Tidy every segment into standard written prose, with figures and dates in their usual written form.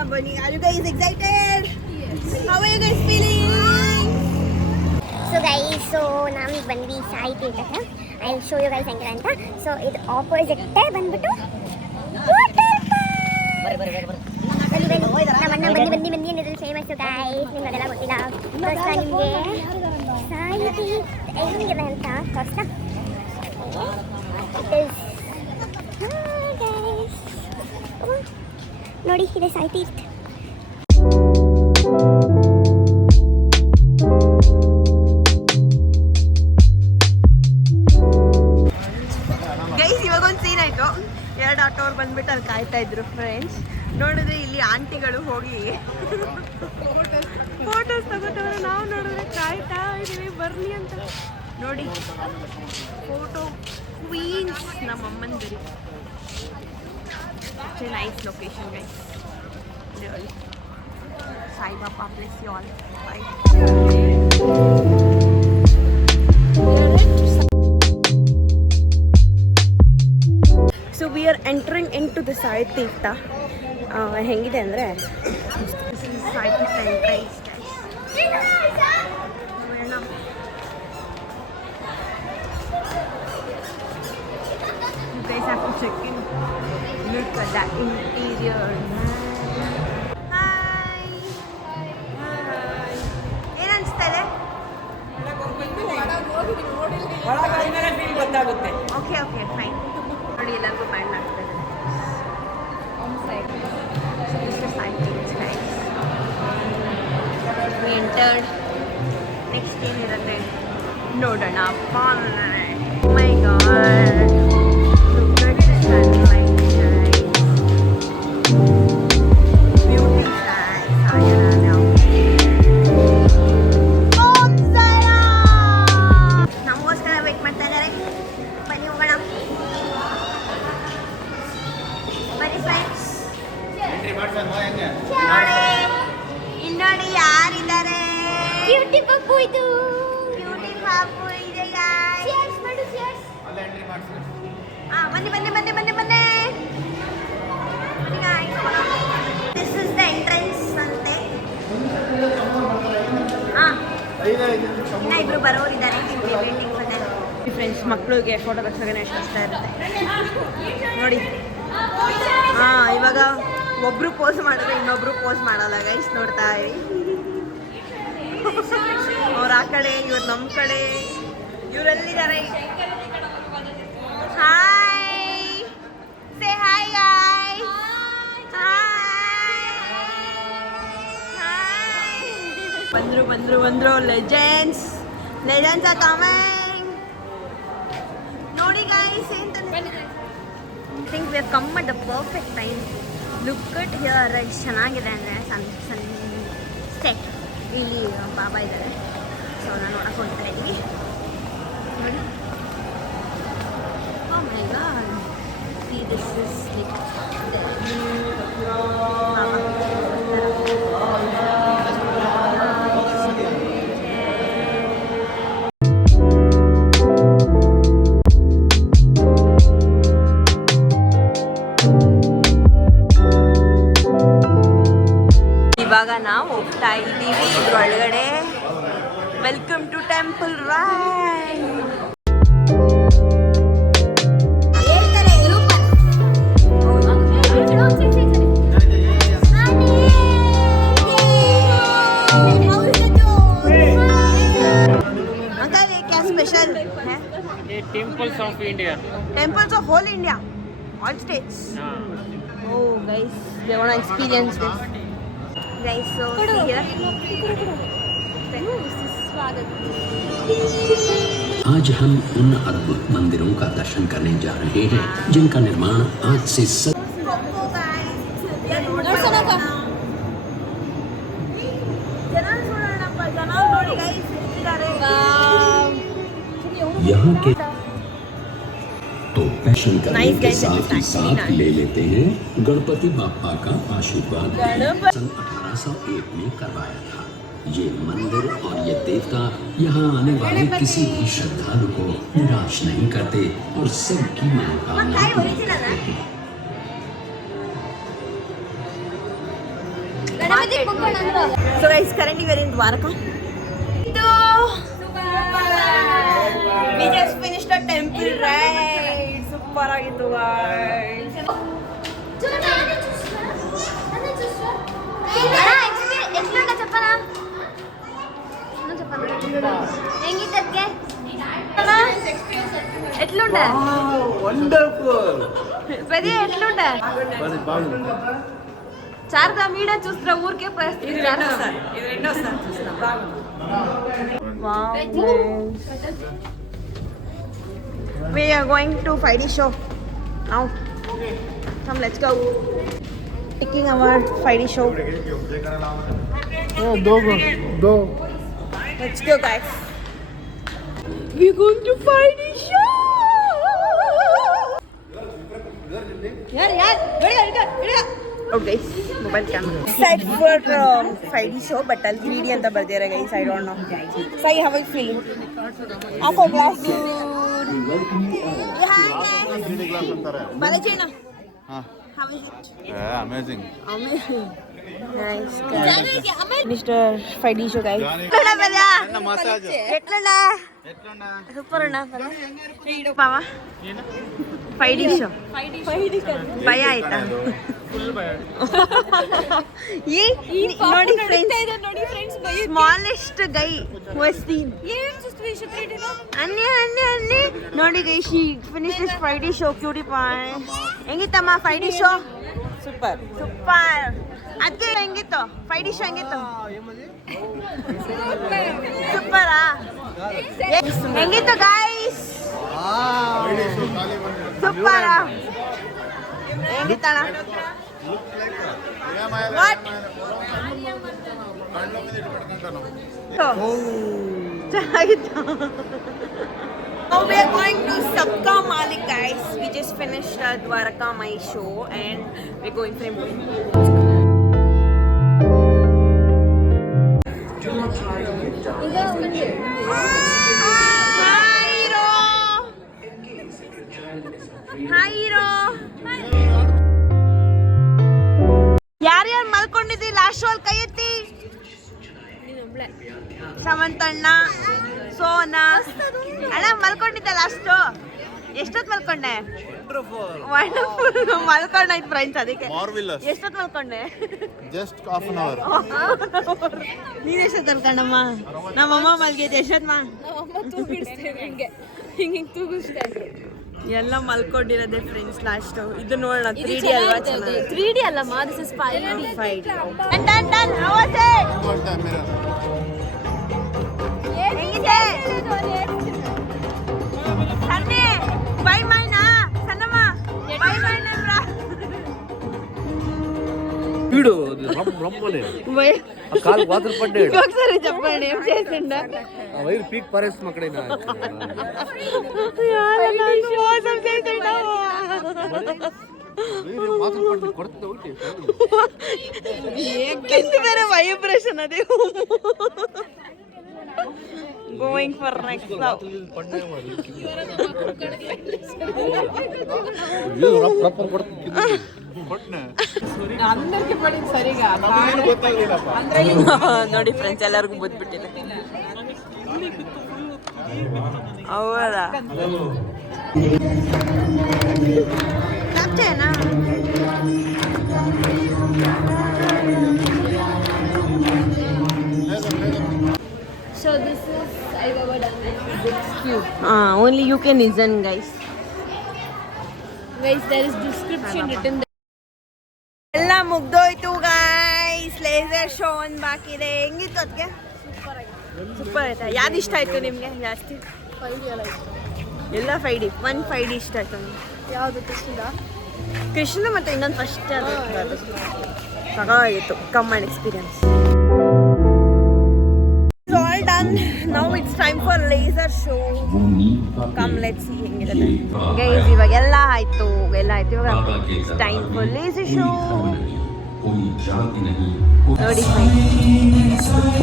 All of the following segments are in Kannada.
ನೋಡೋಣ ಬನ್ನಿ. Are you guys excited? Yes. How are you guys feeling? So guys, ನಾವೀಗ ಬಂದ್ವಿ ಸಾಯಿ ತೀರ್ಥಕ್ಕೆ. I will show you guys ಹೆಂಗೆ ಅಂತ. ಸೊ ಇದು ಆಪೋಸಿಟ್ ಬಂದ್ಬಿಟ್ಟು ನಮ್ಮ ಅಣ್ಣ ಬನ್ನಿ ಅನ್ನೋದು ಫೇಮಸ್ ಗೈಸ್. ನಿಮ್ಗೆ ಅದೆಲ್ಲ ಗೊತ್ತಿಲ್ಲ. ತೋರಿಸ್ತಾ ನಿಮಗೆ ಸಾಯಿ ತೀರ್ಥ ಹೆಂಗಿದೆ ಅಂತ ತೋರಿಸ್ತಾ. ನೋಡಿ ಇದೆ ಸಾಯಿ ತೀರ್ಥ. ಗೈಸ್ ಇವಾಗ ಒಂದು ಸೀನ್ ಆಯ್ತು. ಎರಡು ಆಟೋವ್ರು ಬಂದ್ಬಿಟ್ಟು ಅಲ್ಲಿ ಕಾಯ್ತಾ ಇದ್ರು ಫ್ರೆಂಡ್ಸ್. ನೋಡಿದ್ರೆ ಇಲ್ಲಿ ಆಂಟಿಗಳು ಹೋಗಿ ಫೋಟೋಸ್ ತಗೋತವ್ರೆ. ನಾವು ನೋಡಿದ್ರೆ ಕಾಯ್ತಾ ಇದೀವಿ ಬರ್ಲಿ ಅಂತ. ನೋಡಿ ಫೋಟೋ ಕ್ವೀನ್ಸ್ ನಮ್ಮ ಅಮ್ಮನ ಬರಿ. Nice location guys. Saibaba bless you all. Bye. So we are entering into the Sai Theertha. ಹೆಂಗಿದೆ ಅಂದರೆ Sai Theertha entrance. You guys have to check in. Look at that interior. Hi. Hi. ಏನು ಅನಿಸ್ತಾ ಗೊತ್ತಾಗುತ್ತೆ. Okay okay fine. ನೋಡಿ ಎಲ್ಲರಿಗೂ ಬ್ಯಾಂಡ್ ಆಗ್ತಾ ಇದೆ. We entered. ನೆಕ್ಸ್ಟ್ ಏನಿರುತ್ತೆ ನೋಡೋಣ. Oh my god. Look at the sunlight, guys. Beauty guys. Sayonara. Om Sayonara. ನಮಗೋಸ್ಕರ ವೇಟ್ ಮಾಡ್ತಾ ಇದ್ದಾರೆ. ಬನ್ನಿ ಹೋಗೋಣ. ಬನ್ನಿ ಫ್ರೆಂಡ್ಸ್. ಇನ್ನೊಡಿ ಯಾರಿದ್ದಾರೆ? ಬ್ಯೂಟಿ ಪಪ್ಪು ಇದು. ಬ್ಯೂಟಿ ಪಪ್ಪು ಇದೆ guys. Cheers ಮಾಡು cheers. ಅಲ್ಲ ಎಂಟ್ರಿ ಮಾಡ್ಸಿ. ಬನ್ನಿ guys. This is the entrance ಅಂತೆ. ಇಬ್ರು ಬರೋರಿದ್ದಾರೆ. Waiting for that. ಫ್ರೆಂಡ್ಸ್ ಮಕ್ಕಳಿಗೆ ಫೋಟೋ ತೆಗ್ಸೋಕೆ ಎಷ್ಟು ಕಷ್ಟ ಇರುತ್ತೆ ನೋಡಿ. ಇವಾಗ ಒಬ್ರು ಪೋಸ್ ಮಾಡಿದ್ರೆ ಇನ್ನೊಬ್ರು ಪೋಸ್ ಮಾಡಲ್ಲ ಗೈಸ್. ನೋಡ್ತಾ ಇರಿ. ಅವ್ರು ಆ ಕಡೆ, ಇವ್ರು ನಮ್ಮ ಕಡೆ. ಇವರೆಲ್ಲಿದ್ದಾರೆ? Hi say hi guys. ಬಂದ್ರು ಲೆಜೆಂಡ್ಸ್ ಆರ್ ಕಮಿಂಗ್. ನೋಡಿ guys I think we have come at the perfect time. Look at here. ಎಷ್ಟು ಚೆನ್ನಾಗಿದೆ ಅಂದರೆ ಸನ್ ಸೆಟ್. ಇಲ್ಲಿ ಬಾಬಾ ಇದ್ದಾರೆ. ಸೊ ನಾನು ನೋಡಕ್ಕೆ ಹೋಗ್ತಾ ಇದ್ದೀವಿ. ನೋಡಿ. Oh my god. See, this is like the ಇವಾಗ ನಾವು ಹೋಗ್ತಾ ಇದ್ದೀವಿ ಇದ್ರೊಳಗಡೆ. Welcome to temple ride. Uncle ये क्या स्पेशल है? ये temples of India. Temples of whole India, all states. Oh guys, they want to experience this. Guys, so see here. आज हम उन अद्भुत मंदिरों का दर्शन करने जा रहे हैं जिनका निर्माण आज से यहाँ के तो पैशन करने के साथ ही साथ ले लेते हैं गणपति बापा का आशीर्वाद। सन 1801 में करवाया था ये मंदिर और ये देवता यहाँ आने वाले किसी भी श्रद्धालु को निराश नहीं करते और सबकी मनोकामना पूरी करते हैं। So guys, currently we're in Dwarka. We just finished a temple ride. Super ಆಗಿತ್ತು guys. ಹೆಂಗಿದ್ದಕ್ಕೆ ఎట్లుండే వండర్ఫుల్ పెద్ద ఎట్లుండే చార్దా మీడియా చూస్తున్నా ఊరికే పరిస్థితి We are going to Friday show now. Come, let's go. Taking our Friday show. दो Let's go, guys. We're going to Friday show. यार Okay, mobile camera. Set for Friday show, but I'll 3D and the birthday guys. I don't know. Sai, how are you feeling? Okay, glass dude. Hi guys. Balachina. How is it? Amazing Amazing. Nice guys. Mr. Friday show guys. Massage ఎట్లున్నా సూపర్ ఉన్నా బావా Friday show. ಭಯ ಆಯ್ತಾ ನೋಡಿ friends smallest guy was seen ಅನ್ನಿ ನೋಡಿ guy she finish this Friday show cutie pie ಹೆಂಗಿತ್ತಮ್ಮ Friday show ಸೂಪರ್ ಅದಕ್ಕೆ ಹೆಂಗಿತ್ತು Friday show ಹೆಂಗಿತ್ತು ಸೂಪರಾ ಹೆಂಗಿತ್ತು ಗೈಸ್ ಸೂಪರಾ ಹೆಂಗಿತ್ತಣ್ಣ ವಾಟ್ ಚೆನ್ನಾಗಿತ್ತು Now we are going to Sabka Malik guys. We just finished Dwarka my show and we're going for a movie. ಯಾರ್ಯಾರು ಮಲ್ಕೊಂಡಿದ್ದಿ ಲಾಸ್ಟ್ ಶೋ ಕೈ ಎತ್ತಿ ಶ್ರವಂತಣ್ಣ ಸೋನಾ ಅಣ್ಣ ಮಲ್ಕೊಂಡಿದ್ದೆ ಲಾಸ್ಟ್ ಎಷ್ಟೊತ್ತು ಮಲ್ಕೊಂಡೆ ವಂಡರ್ಫುಲ್ ಮಲ್ಕೊಂಡಾಯ್ತು ಫ್ರೆಂಡ್ಸ್ ಅದಕ್ಕೆ ಎಷ್ಟೊತ್ತು ಮಲ್ಕೊಂಡೆ ಜಸ್ಟ್ ಹಾಫ್ ಅನ್ ಅವರ್ ನೀನ್ ಎಷ್ಟೊತ್ತು ಮಲ್ಕೊಂಡಮ್ಮ ನಮ್ಮಮ್ಮ ಮಲ್ಗೈತೆ ಎಷ್ಟೊತ್ತಮ್ಮ ಎಲ್ಲ ಮಲ್ಕೊಂಡಿರೋದೆ ಫ್ರೆಂಡ್ಸ್ ಲಾಸ್ಟ್ ಇದು ನೋಡೋಣ 3D ಅಲ್ವಾ ಚೆನ್ನಾಗಿ 3D ಅಲ್ಲಮ್ಮ ದಿಸ್ ಇಸ್ 5D ಡನ್ ಹೇಗಿದೆ ಸನ್ನೆ ಬೈ ಮೈನಾ ಸಣ್ಣಮ್ಮ ಬೈ ಮೈನಾ ಬ್ರಾ వీడు రమ్మని బై కాలు వాతలు పడ్డాడు ఇంకొకసారి చెప్పండి ఏం చేసిండ ఆ వైర్ పీక్ పారేస్తుంది అక్కడైనా మోసం చేసిండా వాతలు పడ్డాడు కొడుతుంది ఒకటి ఎక్కింది వేరే వైబ్రేషన్ అది going for next love wrapper కొడుతుంది అందరికి పడింది సరిగా ನೋಡಿ ಫ್ರೆಂಡ್ಸ್ ಎಲ್ಲರಿಗೂ ಬುದ್ಬಿಟ್ಟಿದೆ ಹೌದಾ ಕ್ಯಾಪ್ಚೇನಾ So this is Sai Baba Dhamma Cube. Only you can listen guys. Guys, there is description written there. ಎಲ್ಲ ಮುಗ್ದೋಯ್ತು ಗೈಸ್ ಲೇಸರ್ ಶೋ ಒಂದು ಬಾಕಿ ಇದೆ ಹೆಂಗಿತ್ತು ಅದಕ್ಕೆ ಸೂಪರ್ ಆಯ್ತಾ ಯಾವ್ದು ಇಷ್ಟ ಆಯ್ತು ನಿಮಗೆ ಜಾಸ್ತಿ 5D ಅಲ್ಲ ಎಲ್ಲ 5D 5D ಇಷ್ಟ ಆಯ್ತು ಯಾವುದು ಕೃಷ್ಣದ ಕೃಷ್ಣ ಮತ್ತೆ ಇನ್ನೊಂದು ಫಸ್ಟ್ ಚೆನ್ನಾಗಿತ್ತು come on experience all done now it's time for laser show come let's see ಹೆಂಗಿರುತ್ತೆ ಗೈಸ್ ಇವಾಗ ಎಲ್ಲ ಆಯ್ತು ಇವಾಗ it's time for laser show ನೋಡಿ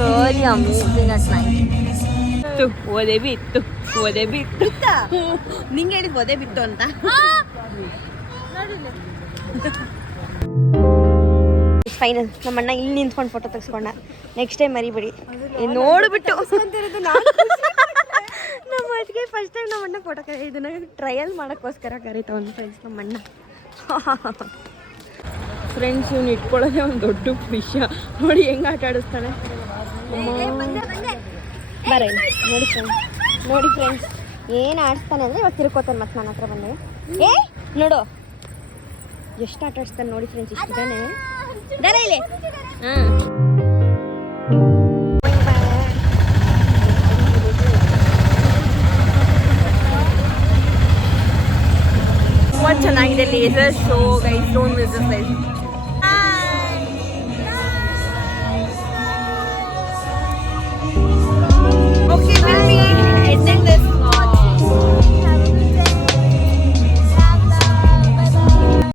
ರಿಯಲಿ ಅಮೇಜಿಂಗ್ ಅಟ್ ನೈಟ್ ಓದೆ ಬಿತ್ತು ನಿಂಗೆ ಹೇಳಿದ್ ಓದೆ ಬಿತ್ತು ಅಂತ ಗೈಸ್ ಫೈನಲ್ ನಮ್ಮ ಅಣ್ಣ ಇಲ್ಲಿ ನಿಂತ್ಕೊಂಡು ಫೋಟೋ ತೆಗೆಸ್ಕೊಂಡ. ನೆಕ್ಸ್ಟ್ ಟೈಮ್ ಮರಿಬೇಡಿ. ನೋಡ್ಬಿಟ್ಟು ನಮ್ಮ ಅಜ್ಜಿಗೆ ಫಸ್ಟ್ ಟೈಮ್ ನಮ್ಮ ಅಣ್ಣ ಫೋಟೋ ಇದನ್ನ ಟ್ರಯಲ್ ಮಾಡೋಕ್ಕೋಸ್ಕರ ಕರೀತಾವನು ಫ್ರೆಂಡ್ಸ್ ನಮ್ಮ ಅಣ್ಣ. ಫ್ರೆಂಡ್ಸ್ ಇವ್ನು ಇಟ್ಕೊಳ್ಳೋದೇ ಒಂದು ದೊಡ್ಡ ವಿಷಯ. ನೋಡಿ ಹೆಂಗೆ ಆಟ ಆಡಿಸ್ತಾನೆ. ಬರ ನೋಡಿ ಫ್ರೆಂಡ್ಸ್, ನೋಡಿ ಫ್ರೆಂಡ್ಸ್ ಏನು ಆಡಿಸ್ತಾನೆ ಅಂದರೆ ಇವಾಗ ತಿರ್ಕೋತಾನೆ ಮತ್ತೆ ನನ್ನ ಹತ್ರ ಬಂದಾಗ. ಏ ನೋಡು ಎಷ್ಟು ಆಟ ಆಡಿಸ್ತಾನೆ ನೋಡಿ ಫ್ರೆಂಡ್ಸ್. ಇಷ್ಟಿದ್ದಾನೆ ಇದಾನೆ ಇಲ್ಲಿ. ಹಾಂ ತುಂಬ ಚೆನ್ನಾಗಿದೆ laser show guys. Don't miss this guys. Okay, we'll meet